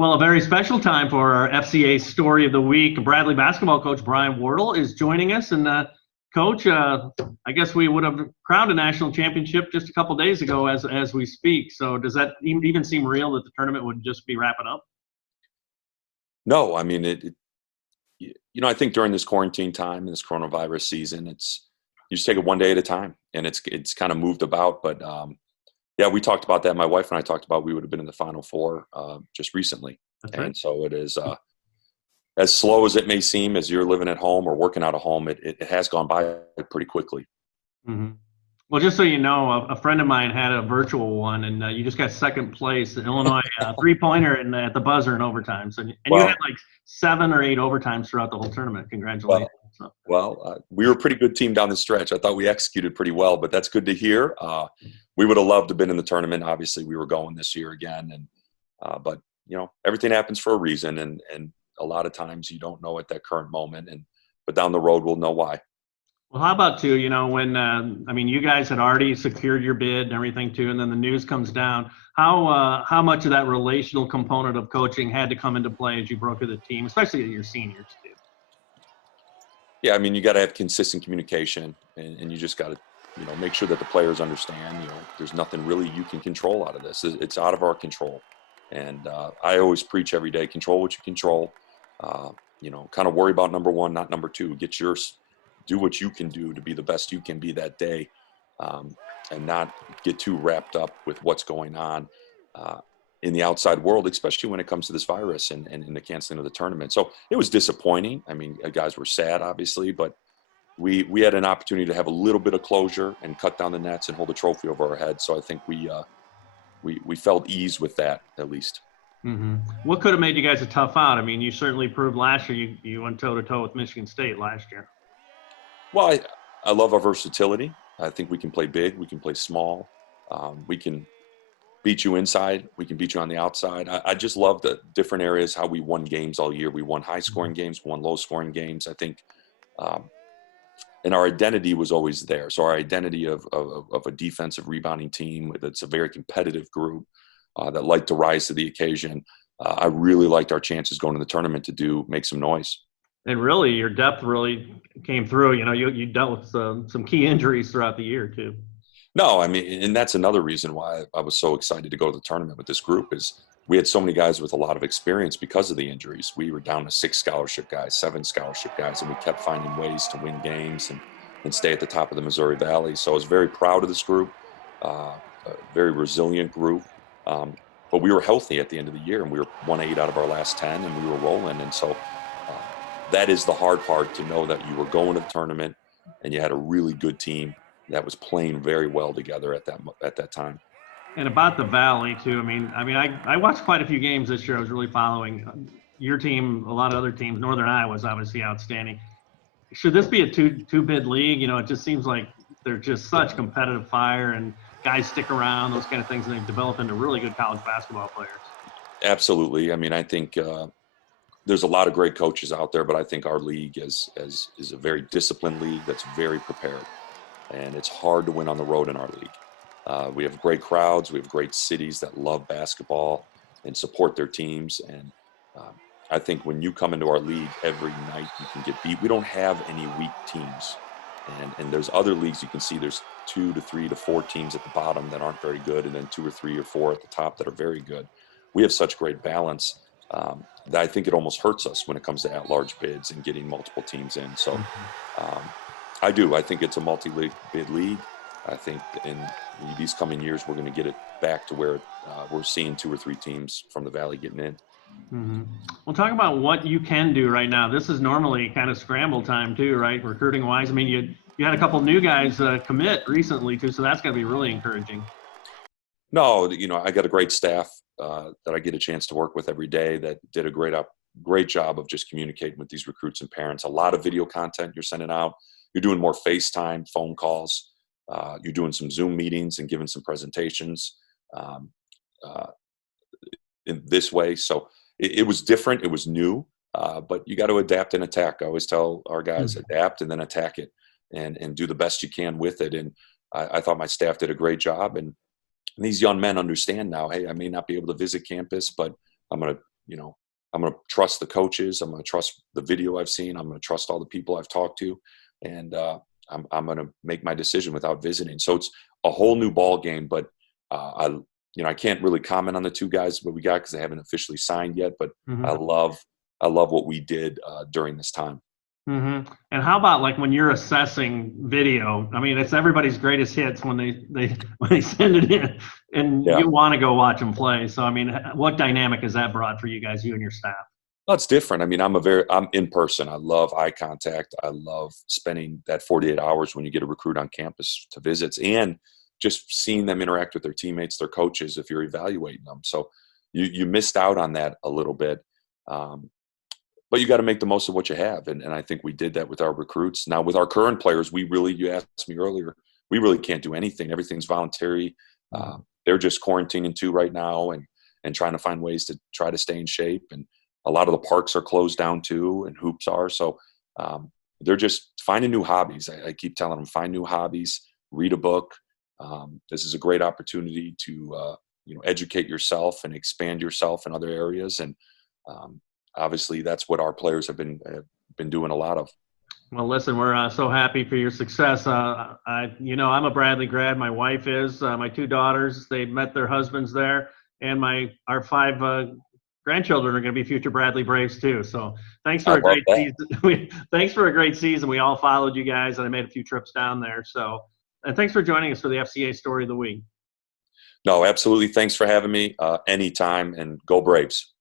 Well, a very special time for our FCA Story of the Week. Bradley basketball coach Brian Wardle is joining us. And Coach, I guess we would have crowned a national championship just a couple days ago as we speak. So does that even seem real that the tournament would just be wrapping up? No, I mean, I think during this quarantine time and this coronavirus season, you just take it one day at a time, and it's kind of moved about. But yeah, we talked about that. My wife and I talked about we would have been in the Final Four just recently. That's And right. so it is as slow as it may seem as you're living at home or working out of home, it has gone by pretty quickly. Mm-hmm. Well, just so you know, a friend of mine had a virtual one, and you just got second place, the Illinois three-pointer at the buzzer in overtime. So, and you had Well, like 7 or 8 overtimes throughout the whole tournament. Congratulations. well, So, we were a pretty good team down the stretch. I thought we executed pretty well, but that's good to hear. We would have loved to have been in the tournament. Obviously, we were going this year again, but everything happens for a reason, and a lot of times you don't know at that current moment, but down the road we'll know why. well, how about too? When you guys had already secured your bid and everything too, and then the news comes down. How much of that relational component of coaching had to come into play as you broke the team, especially your seniors too? Yeah, I mean, you got to have consistent communication, and you just got to, make sure that the players understand, there's nothing really you can control out of this. It's out of our control. And I always preach every day, control what you control. Kind of worry about number one, not number two. Do what you can do to be the best you can be that day, and not get too wrapped up with what's going on in the outside world, especially when it comes to this virus and the canceling of the tournament. So it was disappointing. I mean, guys were sad, obviously, but we had an opportunity to have a little bit of closure and cut down the nets and hold a trophy over our head. So I think we felt ease with that, at least. Mm-hmm. What could have made you guys a tough out? I mean, you certainly proved last year you went toe to toe with Michigan State last year. Well, I love our versatility. I think we can play big. We can play small. We can beat you inside. We can beat you on the outside. I just love the different areas, how we won games all year. We won high-scoring games, won low-scoring games. I think and our identity was always there. So our identity of a defensive rebounding team that's a very competitive group that liked to rise to the occasion. I really liked our chances going to the tournament to make some noise. And really, your depth really came through. You dealt with some key injuries throughout the year too. No, I mean, and that's another reason why I was so excited to go to the tournament with this group is we had so many guys with a lot of experience because of the injuries. We were down to 6 scholarship guys, 7 scholarship guys, and we kept finding ways to win games and stay at the top of the Missouri Valley. So I was very proud of this group, a very resilient group. But we were healthy at the end of the year, and we were 1-8 out of our last 10, and we were rolling. And so that is the hard part, to know that you were going to the tournament and you had a really good team that was playing very well together at that time. And about the Valley too. I watched quite a few games this year. I was really following your team, a lot of other teams. Northern Iowa was obviously outstanding. Should this be a two-bid league? It just seems like they're just such competitive fire, and guys stick around, those kind of things, and they've developed into really good college basketball players. Absolutely. I mean, I think there's a lot of great coaches out there, but I think our league is a very disciplined league that's very prepared. And it's hard to win on the road in our league. We have great crowds. We have great cities that love basketball and support their teams. And I think when you come into our league, every night you can get beat. We don't have any weak teams. And there's other leagues you can see there's 2 to 3 to 4 teams at the bottom that aren't very good, and then 2 or 3 or 4 at the top that are very good. We have such great balance that I think it almost hurts us when it comes to at-large bids and getting multiple teams in. So I do. I think it's a multi-league bid league. I think in these coming years, we're going to get it back to where we're seeing 2 or 3 teams from the Valley getting in. Mm-hmm. Well, talk about what you can do right now. This is normally kind of scramble time too, right? Recruiting wise. I mean, you had a couple new guys commit recently too, so that's going to be really encouraging. No, I got a great staff that I get a chance to work with every day that did a great job of just communicating with these recruits and parents. A lot of video content you're sending out. You're doing more FaceTime, phone calls. You're doing some Zoom meetings and giving some presentations in this way. So it was different. It was new, but you got to adapt and attack. I always tell our guys, adapt and then attack it and do the best you can with it. And I thought my staff did a great job. And these young men understand now, hey, I may not be able to visit campus, but I'm going to I'm going to trust the coaches. I'm going to trust the video I've seen. I'm going to trust all the people I've talked to, and I'm going to make my decision without visiting. So it's a whole new ball game. But I can't really comment on the two guys what we got because they haven't officially signed yet. But Mm-hmm. I love what we did during this time. Mm-hmm. And how about like when you're assessing video? I mean, it's everybody's greatest hits when they send it in, and Yeah. you want to go watch them play. So I mean, what dynamic has that brought for you guys, you and your staff? Well, it's different. I mean, I'm in person. I love eye contact. I love spending that 48 hours when you get a recruit on campus to visits, and just seeing them interact with their teammates, their coaches, if you're evaluating them. So you missed out on that a little bit. But you got to make the most of what you have. And I think we did that with our recruits. Now with our current players, you asked me earlier, we really can't do anything. Everything's voluntary. They're just quarantining too right now and trying to find ways to try to stay in shape. And a lot of the parks are closed down too, and hoops are. So they're just finding new hobbies. I keep telling them, find new hobbies, read a book. This is a great opportunity to, educate yourself and expand yourself in other areas. And obviously that's what our players have been doing a lot of. Well, listen, we're so happy for your success. I'm a Bradley grad. My wife is. My two daughters, they met their husbands there, and our 5 grandchildren are going to be future Bradley Braves too. So thanks for a great season. Thanks for a great season. We all followed you guys, and I made a few trips down there. So, and thanks for joining us for the FCA Story of the Week. No, absolutely. Thanks for having me anytime, and go Braves.